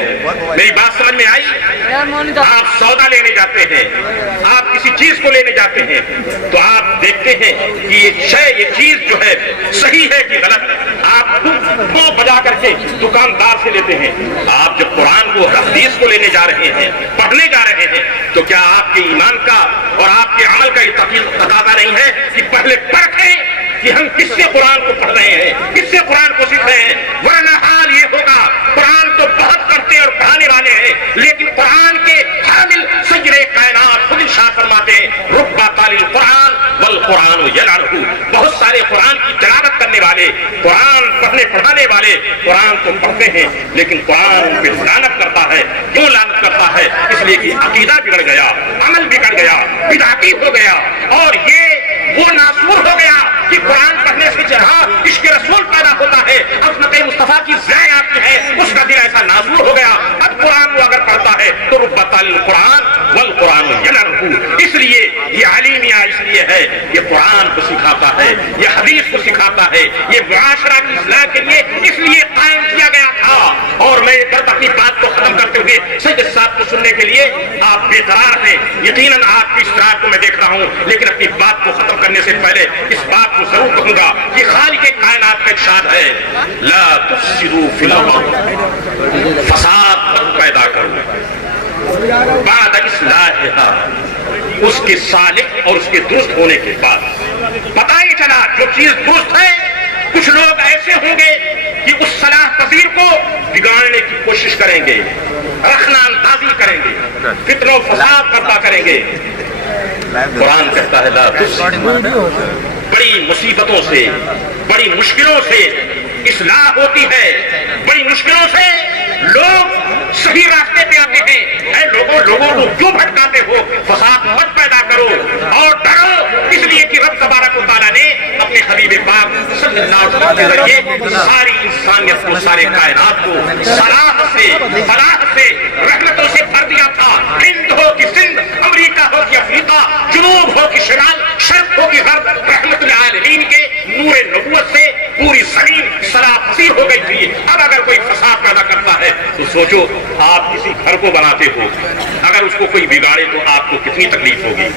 میری بات سمجھ میں آئی؟ آپ سودا لینے جاتے ہیں، آپ کسی چیز کو لینے جاتے ہیں تو آپ دیکھتے ہیں کہ یہ چیز جو ہے صحیح ہے کہ غلط، آپ کو بجا کر کے دکاندار سے لیتے ہیں۔ آپ جب قرآن کو حدیث کو لینے جا رہے ہیں، پڑھنے جا رہے ہیں، تو کیا آپ کے ایمان کا اور آپ کے عمل کا یہ تقاضا نہیں ہے کہ پہلے پرکھیں کہ ہم کس سے قرآن کو پڑھ رہے ہیں، کس سے قرآن کو سیکھ رہے ہیں؟ ورنہ حال یہ ہوگا قرآن تو بہت پڑھتے اور پڑھانے والے ہیں، لیکن قرآن کے حامل سید کائنات خود ارشاد فرماتے ہیں ربما قال القرآن والقرآن یلعنہ، بہت سارے قرآن کی تلاوت کرنے والے، قرآن پڑھنے پڑھانے والے قرآن تو پڑھتے ہیں لیکن قرآن پہ لعنت کرتا ہے۔ کیوں لعنت کرتا ہے؟ اس لیے کہ عقیدہ بگڑ گیا، عمل بگڑ گیا، بدعتی ہو گیا، اور یہ وہ ناسور ہو گیا کہ قرآن پڑھنے سے جہاں عشق رسول پیدا ہوتا ہے، عظمت مصطفیٰ کی ذے آتی ہے، اس کا دل ایسا ناسور ہو گیا۔ اب قرآن وہ اگر پڑھتا ہے تو ربما القرآن والقرآن یلعنہ، اس لیے یہ علیمیہ اس لیے ہے، یہ قرآن کو سکھاتا ہے، یہ حدیث کو سکھاتا ہے، یہ معاشرہ کی اصلاح کے لیے اس لیے قائم کیا گیا تھا۔ اور میں اپنی بات کو ختم کرتے ہوئے سید صاحب کو سننے کے لیے آپ بے قرار ہیں، یقیناً آپ کی اصرار کو میں دیکھ رہا ہوں، لیکن اپنی بات کو ختم کرنے سے پہلے اس بات کو ضرور کہوں گا کہ خالق کائنات کا ارشاد ہے لا تفسدوا فی الارض، فساد مت پیدا کرو بعد اصلاحھا، اس کے صالح اور اس کے درست ہونے کے بعد۔ پتہ ہی چلا جو چیز درست ہے، کچھ لوگ ایسے ہوں گے کہ اس صلاح پذیر کو بگاڑنے کی کوشش کریں گے، رخنہ اندازی کریں گے، فتنہ و فساد برپا کریں گے۔ قرآن کہتا ہے لا تفسدوا، بڑی مصیبتوں سے، بڑی مشکلوں سے اصلاح ہوتی ہے، بڑی مشکلوں سے لوگ صحیح راستے پہ آتے ہیں۔ اے لوگوں کو کیوں بھٹکاتے ہو؟ فساد مت پیدا کرو اور ڈرو، اس لیے کہ رب تبارک و تعالیٰ نے اپنے حبیب پاک صلی اللہ علیہ وسلم کے ذریعے ساری انسانیت کو، سارے کائنات کو صلاح سے، فلاح سے، رحمتوں سے بھر دیا تھا۔ ہند ہو کہ سندھ، امریکہ ہو کہ افریقہ، جنوب ہو کہ شمال، شرق ہو کہ غرب، رحمت العالمین کے نور نبوت سے پوری زمین صلاح پذیر ہو گئی تھی۔ اب اگر کوئی فساد پیدا کرتا ہے تو سوچو آپ کسی گھر کو بناتے ہو، اگر اس کو کوئی بگاڑے تو آپ کو کتنی تکلیف ہوگی۔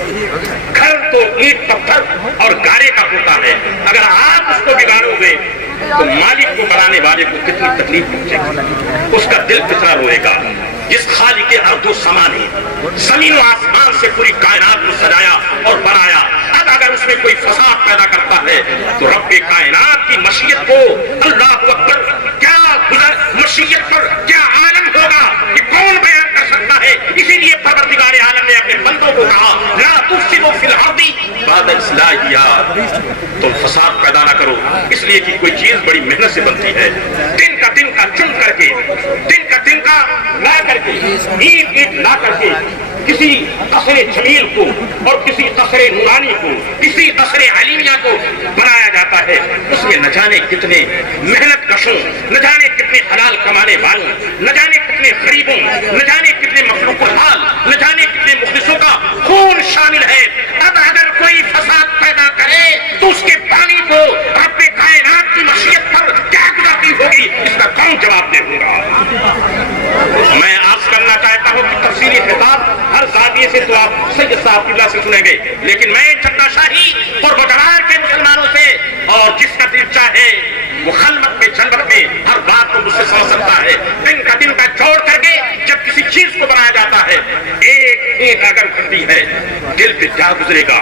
گھر تو اینٹ پتھر اور گارے کا ہوتا ہے، اگر آپ اس کو بگاڑو گے تو مالک کو بنانے والے کو کتنی تکلیف پہنچے گی، اس کا دل کتنا روئے گا۔ جس خالق ارض و سما نے زمین و آسمان سے پوری کائنات کو سجایا اور بنایا، اب اگر اس میں کوئی فساد پیدا کرتا ہے تو رب کائنات کی مشیت کو، اللہ اکبر، کیا گزر مشیت پر کیا عالم ہوگا کہ کون بیان کر سکتا ہے۔ اسی لیے پروردگار عالم نے اپنے بندوں کو کہا لا تفسدوا فی الارض بعد اصلاحھا، تم فساد پیدا نہ کرو، اس لیے کہ کوئی چیز بڑی محنت سے بنتی ہے، دن کا چن کر کے، دن کا لا کر کے، اینٹ لا کر کے کسی قصر جمیل کو اور کسی قصر نورانی کو، کسی قصر علیمیہ کو بنایا جاتا ہے۔ اس میں نہ جانے کتنے محنت کشوں، نہ جانے کتنے حلال کمانے والوں، نہ جانے کتنے غریبوں، نہ جانے کتنے مخلوق الحال، نہ جانے کتنے مخلصوں کا خون شامل ہے۔ اب اگر کوئی فساد پیدا کرے تو اس کے پانی کو رب کائنات کی مشیت پر کیا گزرتی ہوگی، اس کا کون جواب دے گا؟ میں عرض کرنا چاہتا ہوں کہ تفصیلی خطاب ہر زاویے سے تو آپ سید صاحب اللہ سے سنیں گے، لیکن میں چندہ شاہی اور بجوار کے مسلمانوں سے، اور جس کا دل چاہے وہ خلوت میں جلوت میں ہر بات کو مجھ سے سمجھ سکتا ہے، دن کا جوڑ کر کے جب کسی چیز کو بنایا جاتا ہے، ایک اگر بنتی ہے دل پہ کیا گزرے گا۔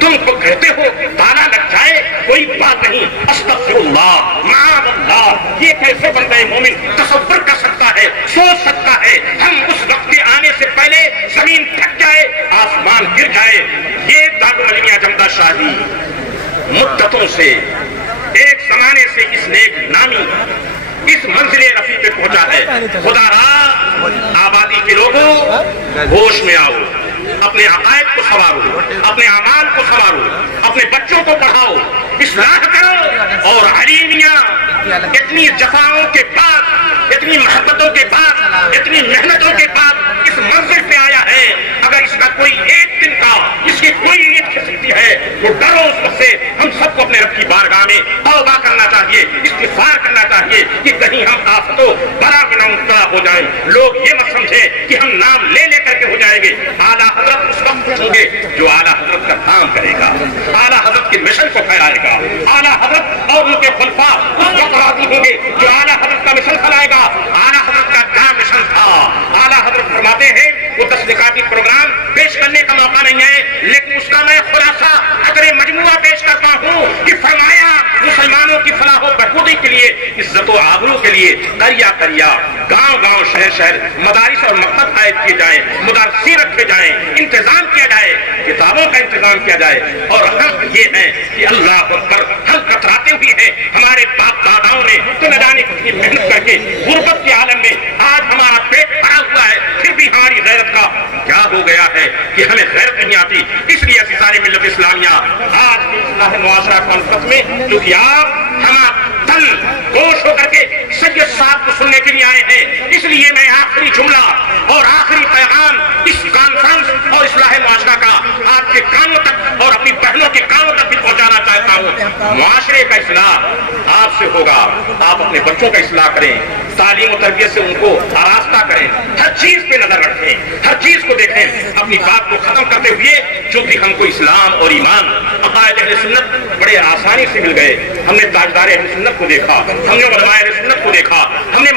تم کو کہتے ہو تالا لگ جائے کوئی بات نہیں، استغفر اللہ، معاذ اللہ، یہ کیسے بندہ مومن تصور کر سکتا ہے، سوچ سکتا ہے ہم اس وقت کے آنے سے پہلے زمین پھٹ جائے، آسمان گر جائے۔ یہ دارالعلومیہ جمدہ شاہی مدتوں سے، ایک زمانے سے اس نیک نامی اس منزل رفیع پہ پہنچا ہے۔ خدا را آبادی کے لوگوں ہوش میں آؤ، اپنے عقائد کو سنوارو، اپنے اعمال کو سنوارو، اپنے بچوں کو پڑھاؤ، اصلاح کرو۔ اور علیمیہ اتنی جفاؤں کے بعد، اتنی محبتوں کے بعد، اتنی محنتوں کے بعد اس منزل پہ آیا ہے، اگر اس کا کوئی ایک دن کا اس کی کوئی نیت کھسکتی ہے تو ڈرو اس وقت سے۔ ہم سب کو اپنے رب کی بارگاہ میں توبہ کرنا چاہیے، استغفار کرنا چاہیے۔ چاہیے کہ کہیں ہم آفتوں بڑا بنا مبتلا ہو جائیں. لوگ یہ مت سمجھیں کہ ہم نام لے لے کر کے ہو جائیں گے. اعلیٰ حضرت اس وقت ہوں گے جو اعلیٰ حضرت کا کام کرے گا, اعلیٰ حضرت کے مشن کو پھیلائے گا. اعلیٰ حضرت اور ان کے خلفاء اس وقت راضی ہوں گے جو اعلیٰ حضرت کا مشن پھیلائے گا. اعلیٰ حضرت کا کیا مشن تھا؟ اعلیٰ حضرت فرماتے ہیں وہ 10 نکاتی پروگرام پیش کرنے کا موقع نہیں ہے, لیکن اس کا میں خلاصہ اگر مجموعہ پیش کرتا ہوں کہ فرمایا مسلمانوں کی فلاح و بہبودی کے لیے, عزت و آبرو کے لیے قریہ قریہ, گاؤں گاؤں, شہر شہر مدارس اور مکتب قائم کیے جائیں, مدرسین رکھے جائیں, انتظام کیا جائے, کتابوں کا انتظام کیا جائے. اور ہم یہ ہیں کہ اللہ اکبر, ہم کتراتے ہوئے ہیں. ہمارے باپ داداؤں نے تو نہ جانے کتنی محنت کر کے غربت کے عالم میں آج ہمارا پیٹ بھرا ہوا ہے, پھر بھی ہماری غیرت کا کیا ہو گیا ہے کہ ہمیں غیرت نہیں آتی. اس لیے ساری ملت اسلامیہ آج کی اصلاح معاشرہ کانفرنس میں چونکہ آپ ہمارا تن گوش ہو کر کے سید صاحب کو سننے کے لیے آئے ہیں, اس لیے میں آخری جملہ اور آخری پیغام اس کانفرنس اور اصلاح معاشرہ کا آپ کے کانوں تک اور اپنی بہنوں کے کانوں تک بھی پہنچانا چاہتا ہوں. معاشرے کا اصلاح آپ سے ہوگا. آپ اپنے بچوں کا اصلاح کریں, تعلیم و تربیت سے ان کو آراستہ کریں, ہر چیز پہ نظر رکھیں, ہر چیز کو دیکھیں. اپنی بات کو ختم کرتے ہوئے چونکہ ہم کو اسلام اور ایمان عقائد اہل سنت بڑے آسانی سے مل گئے. ہم نے تاجدار اہل سنت کو دیکھا, ہم نے علماء اہل سنت کو دیکھا, ہم نے